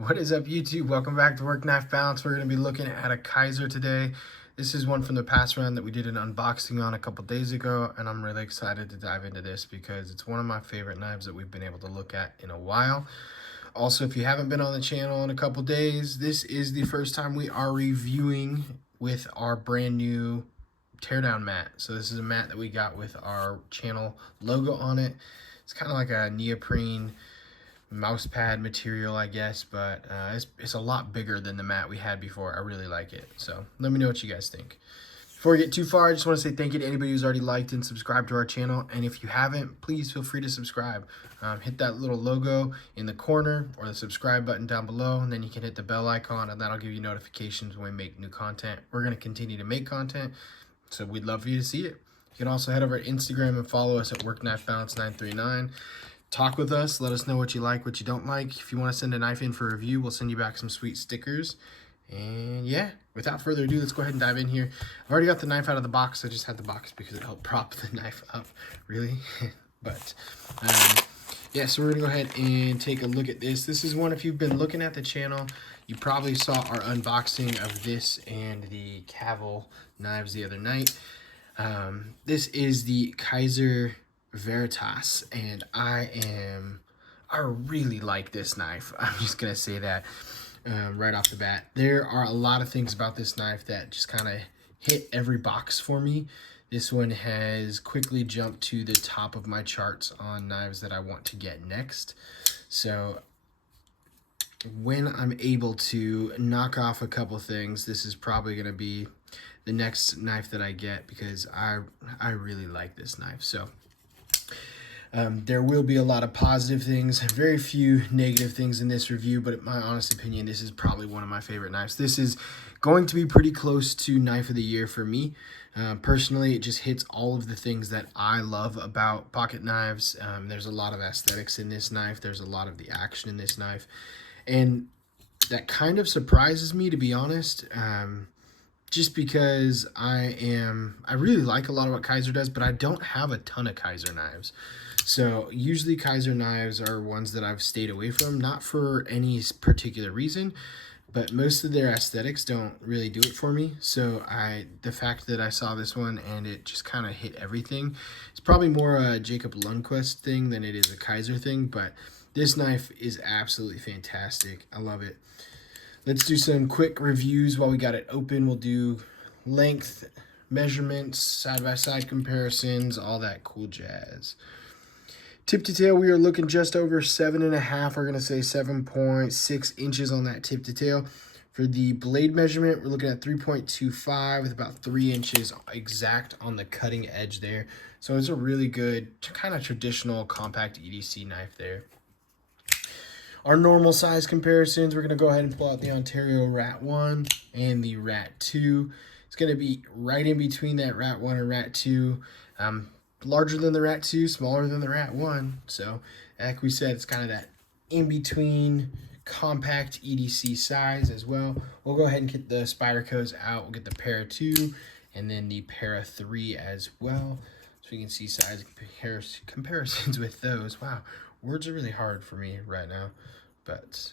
What is up, YouTube? Welcome back to Work Knife Balance. We're going to be looking at a Kizer today. This is one from the past round that we did an unboxing on a couple days ago, and I'm really excited to dive into this because it's one of my favorite knives that we've been able to look at in a while. Also, if you haven't been on the channel in a couple days, this is the first time we are reviewing with our brand new teardown mat. So this is a mat that we got with our channel logo on it. It's kind of like a neoprene mouse pad material, I guess, but it's a lot bigger than the mat we had before. I really like it. So let me know what you guys think. Before we get too far, I just want to say thank you to anybody who's already liked and subscribed to our channel. And if you haven't, please feel free to subscribe. Hit that little logo in the corner or the subscribe button down below, and then you can hit the bell icon, and that'll give you notifications when we make new content. We're going to continue to make content, so we'd love for you to see it. You can also head over to Instagram and follow us at WorkKnifeBalance939. Talk with us. Let us know what you like, what you don't like. If you want to send a knife in for review, we'll send you back some sweet stickers. And yeah, without further ado, let's go ahead and dive in here. I've already got the knife out of the box. I just had the box because it helped prop the knife up, really. But yeah, so we're going to go ahead and take a look at this. This is one, if you've been looking at the channel, you probably saw our unboxing of this and the Cavill knives the other night. This is the Kizer Veritas, and I really like this knife. I'm just gonna say that right off the bat. There are a lot of things about this knife that just kind of hit every box for me. This one has quickly jumped to the top of my charts on knives that I want to get next. So when I'm able to knock off a couple things, this is probably going to be the next knife that I get because I really like this knife. So there will be a lot of positive things, very few negative things in this review, but in my honest opinion, this is probably one of my favorite knives. This is going to be pretty close to Knife of the Year for me. Personally, it just hits all of the things that I love about pocket knives. There's a lot of aesthetics in this knife. There's a lot of the action in this knife. And that kind of surprises me, to be honest. Just because I really like a lot of what Kizer does, but I don't have a ton of Kizer knives. So usually Kizer knives are ones that I've stayed away from, not for any particular reason, but most of their aesthetics don't really do it for me. So the fact that I saw this one and it just kind of hit everything, it's probably more a Jacob Lundquist thing than it is a Kizer thing, but this knife is absolutely fantastic. I love it. Let's do some quick reviews while we got it open. We'll do length, measurements, side-by-side comparisons, all that cool jazz. Tip to tail, we are looking just over 7.5. We're going to say 7.6 inches on that tip to tail. For the blade measurement, we're looking at 3.25 with about 3 inches exact on the cutting edge there. So it's a really good, kind of traditional compact EDC knife there. Our normal size comparisons, we're going to go ahead and pull out the Ontario Rat 1 and the Rat 2. It's going to be right in between that Rat 1 and Rat 2. Larger than the Rat 2, smaller than the Rat 1. So, like we said, it's kind of that in-between compact EDC size as well. We'll go ahead and get the Spydercos out. We'll get the Para 2 and then the Para 3 as well. So we can see size comparisons with those. Wow, words are really hard for me right now. But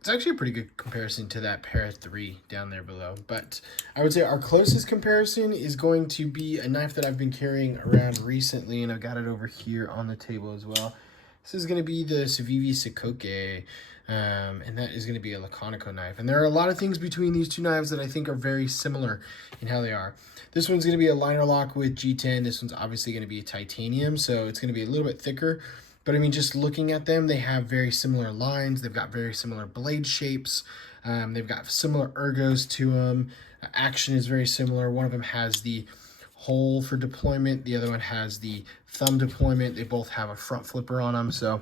it's actually a pretty good comparison to that Para 3 down there below. But I would say our closest comparison is going to be a knife that I've been carrying around recently, and I've got it over here on the table as well. This is going to be the Civivi Sikoke, and that is going to be a Laconico knife. And there are a lot of things between these two knives that I think are very similar in how they are. This one's going to be a liner lock with G10. This one's obviously going to be a titanium, so it's going to be a little bit thicker. But I mean, just looking at them, they have very similar lines. They've got very similar blade shapes. They've got similar ergos to them. Action is very similar. One of them has the hole for deployment. The other one has the thumb deployment. They both have a front flipper on them. So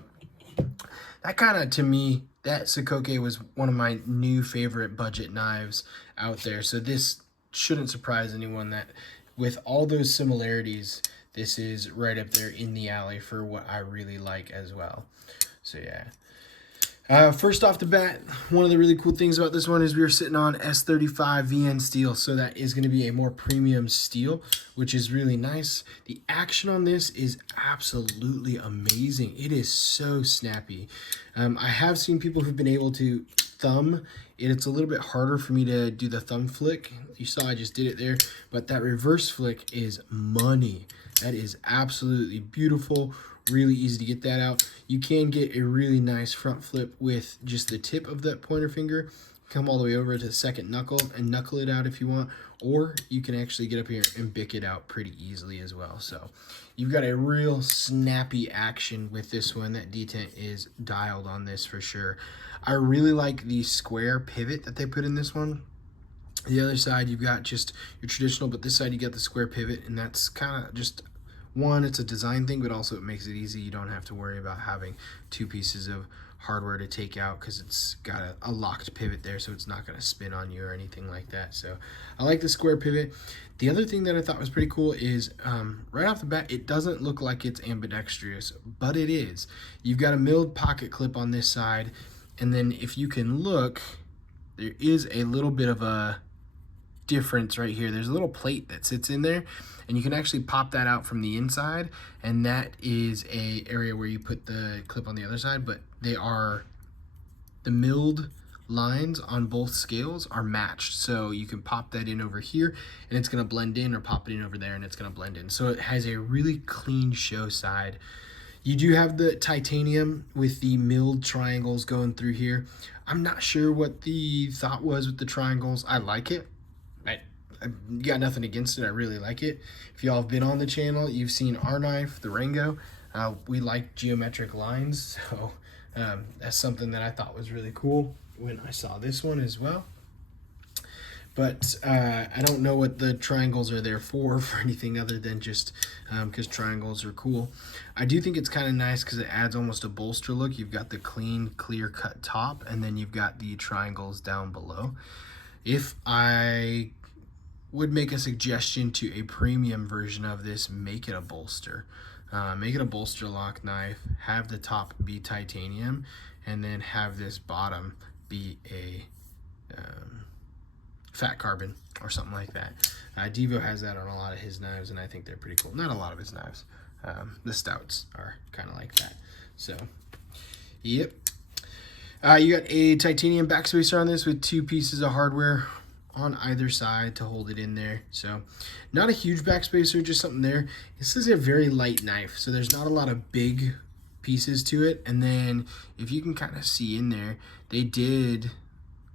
that kind of, to me, that Sikoke was one of my new favorite budget knives out there. So this shouldn't surprise anyone that with all those similarities, this is right up there in the alley for what I really like as well. So yeah. First off the bat, one of the really cool things about this one is we are sitting on S35 VN steel, so that is going to be a more premium steel, which is really nice. The action on this is absolutely amazing. It is so snappy. I have seen people who've been able to thumb, and it's a little bit harder for me to do the thumb flick. You saw I just did it there, but that reverse flick is money. That is absolutely beautiful. Really easy to get that out. You can get a really nice front flip with just the tip of that pointer finger. Come all the way over to the second knuckle and knuckle it out if you want, or you can actually get up here and bick it out pretty easily as well. So you've got a real snappy action with this one. That detent is dialed on this for sure. I really like the square pivot that they put in this one. The other side you've got just your traditional, but this side you got the square pivot, and that's kind of just, one, it's a design thing, but also it makes it easy. You don't have to worry about having two pieces of hardware to take out because it's got a locked pivot there, so it's not going to spin on you or anything like that. So I like the square pivot. The other thing that I thought was pretty cool is right off the bat, it doesn't look like it's ambidextrous, but it is. You've got a milled pocket clip on this side, and then if you can look, there is a little bit of a difference right here. There's a little plate that sits in there, and you can actually pop that out from the inside, and that is a area where you put the clip on the other side. But they are, the milled lines on both scales are matched, so you can pop that in over here and it's going to blend in, or pop it in over there and it's going to blend in. So it has a really clean show side. You do have the titanium with the milled triangles going through here. I'm not sure what the thought was with the triangles. I like it. I got nothing against it. I really like it. If y'all have been on the channel, you've seen our knife, the Rango. We like geometric lines, so that's something that I thought was really cool when I saw this one as well. But I don't know what the triangles are there for anything other than just because triangles are cool. I do think it's kind of nice because it adds almost a bolster look. You've got the clean, clear-cut top, and then you've got the triangles down below. If I would make a suggestion to a premium version of this, make it a bolster. Make it a bolster lock knife, have the top be titanium, and then have this bottom be a fat carbon or something like that. Devo has that on a lot of his knives, and I think they're pretty cool. Not a lot of his knives. The stouts are kind of like that. So, yep. You got a titanium backspacer on this with two pieces of hardware on either side to hold it in there. So not a huge backspacer, just something there. This is a very light knife, so there's not a lot of big pieces to it. And then if you can kind of see in there, they did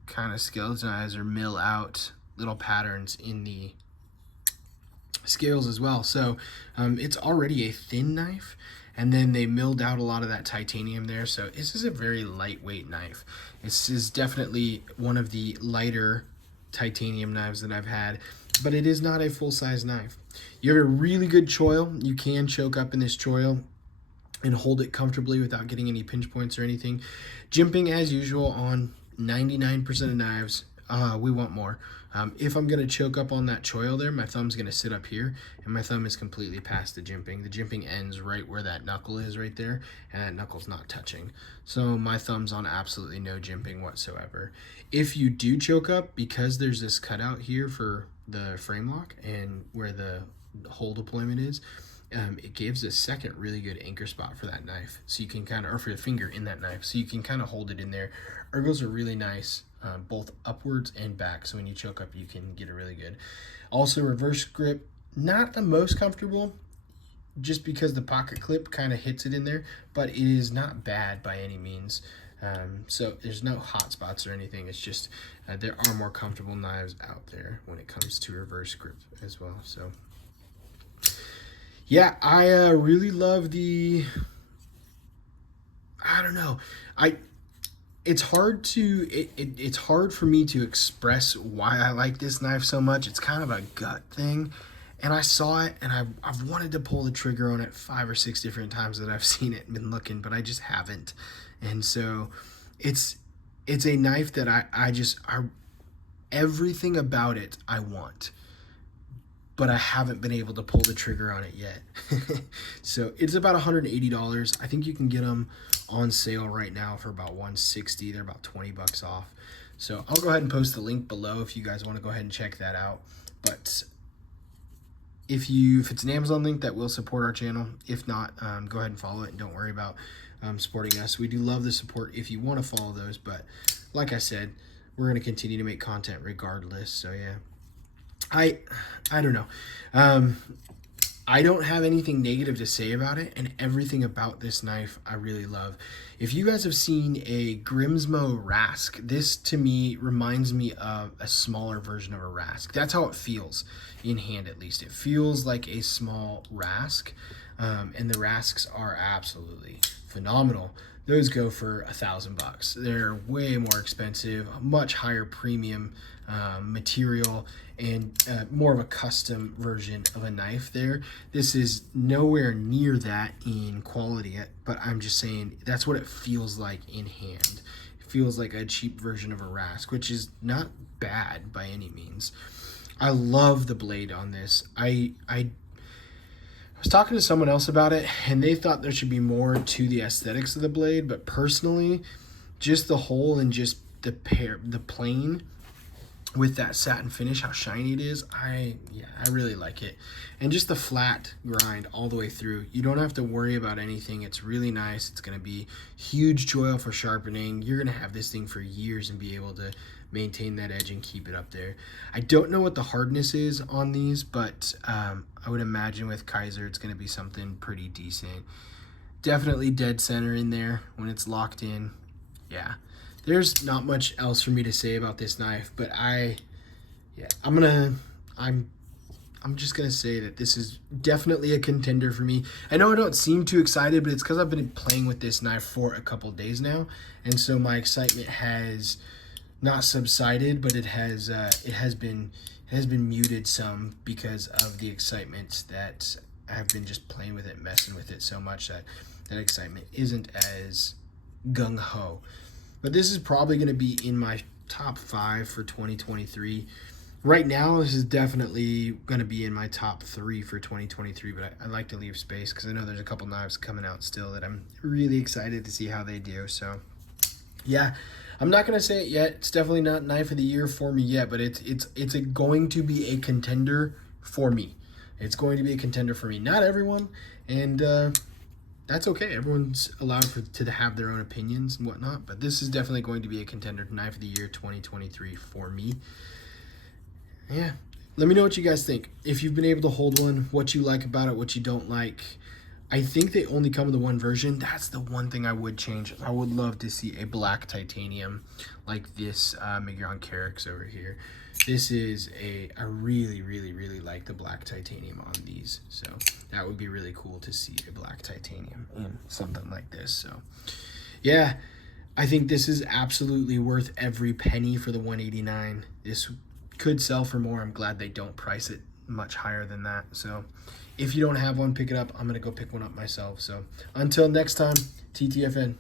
kind of skeletonize or mill out little patterns in the scales as well. So it's already a thin knife, and then they milled out a lot of that titanium there. So this is a very lightweight knife. This is definitely one of the lighter titanium knives that I've had, but it is not a full-size knife. You have a really good choil. You can choke up in this choil and hold it comfortably without getting any pinch points or anything. Jimping as usual on 99% of knives. We want more. If I'm going to choke up on that choil there, my thumb's going to sit up here, and my thumb is completely past the jimping. The jimping ends right where that knuckle is right there, and that knuckle's not touching. So my thumb's on absolutely no jimping whatsoever. If you do choke up, because there's this cutout here for the frame lock and where the hole deployment is, it gives a second really good anchor spot for that knife. So you can kind of, or for your finger in that knife, so you can kind of hold it in there. Ergos are really nice, both upwards and back. So when you choke up, you can get it really good. Also, reverse grip, not the most comfortable, just because the pocket clip kind of hits it in there, but it is not bad by any means. So there's no hot spots or anything. It's just there are more comfortable knives out there when it comes to reverse grip as well. So yeah, I really love the, I don't know, it's hard for me to express why I like this knife so much. It's kind of a gut thing. And I saw it, and I've wanted to pull the trigger on it 5 or 6 different times that I've seen it and been looking, but I just haven't. And so it's a knife that I everything about it I want, but I haven't been able to pull the trigger on it yet. So it's about $180. I think you can get them on sale right now for about $160. They're about 20 bucks off. So I'll go ahead and post the link below if you guys want to go ahead and check that out. But if it's an Amazon link, that will support our channel. If not, go ahead and follow it, and don't worry about supporting us. We do love the support if you want to follow those, but like I said, we're going to continue to make content regardless. So yeah, I don't know. I don't have anything negative to say about it, and everything about this knife I really love. If you guys have seen a Grimsmo Rask, this to me reminds me of a smaller version of a Rask. That's how it feels in hand, at least. It feels like a small Rask, and the Rasks are absolutely phenomenal. Those go for $1,000. They're way more expensive, much higher premium material, and more of a custom version of a knife there. This is nowhere near that in quality, but I'm just saying that's what it feels like in hand. It feels like a cheap version of a Rask, which is not bad by any means. I love the blade on this. I was talking to someone else about it, and they thought there should be more to the aesthetics of the blade, but personally, just the hole and just the plane with that satin finish, how shiny it is, I really like it. And just the flat grind all the way through. You don't have to worry about anything. It's really nice. It's going to be huge choil for sharpening. You're going to have this thing for years and be able to maintain that edge and keep it up there. I don't know what the hardness is on these, but I would imagine with Kizer it's going to be something pretty decent. Definitely dead center in there when it's locked in. Yeah. There's not much else for me to say about this knife, but I'm just gonna say that this is definitely a contender for me. I know I don't seem too excited, but it's because I've been playing with this knife for a couple days now, and so my excitement has not subsided, but it has been muted some because of the excitement that I've been just playing with it, messing with it so much that that excitement isn't as gung-ho. But this is probably going to be in my top 5 for 2023. Right now, this is definitely going to be in my top 3 for 2023, but I like to leave space because I know there's a couple knives coming out still that I'm really excited to see how they do. So, yeah, I'm not going to say it yet. It's definitely not knife of the year for me yet, but it's going to be a contender for me. It's going to be a contender for me. Not everyone, and that's okay. Everyone's allowed to have their own opinions and whatnot, but this is definitely going to be a contender knife of the year 2023 for me. Yeah, let me know what you guys think. If you've been able to hold one, what you like about it, what you don't like. I think they only come in the one version. That's the one thing I would change. I would love to see a black titanium like this Migron Carix over here. This is I really, really, really like the black titanium on these. So that would be really cool to see a black titanium in something like this. So yeah, I think this is absolutely worth every penny for the $189. This could sell for more. I'm glad they don't price it much higher than that. So if you don't have one, pick it up. I'm going to go pick one up myself. So until next time, TTFN.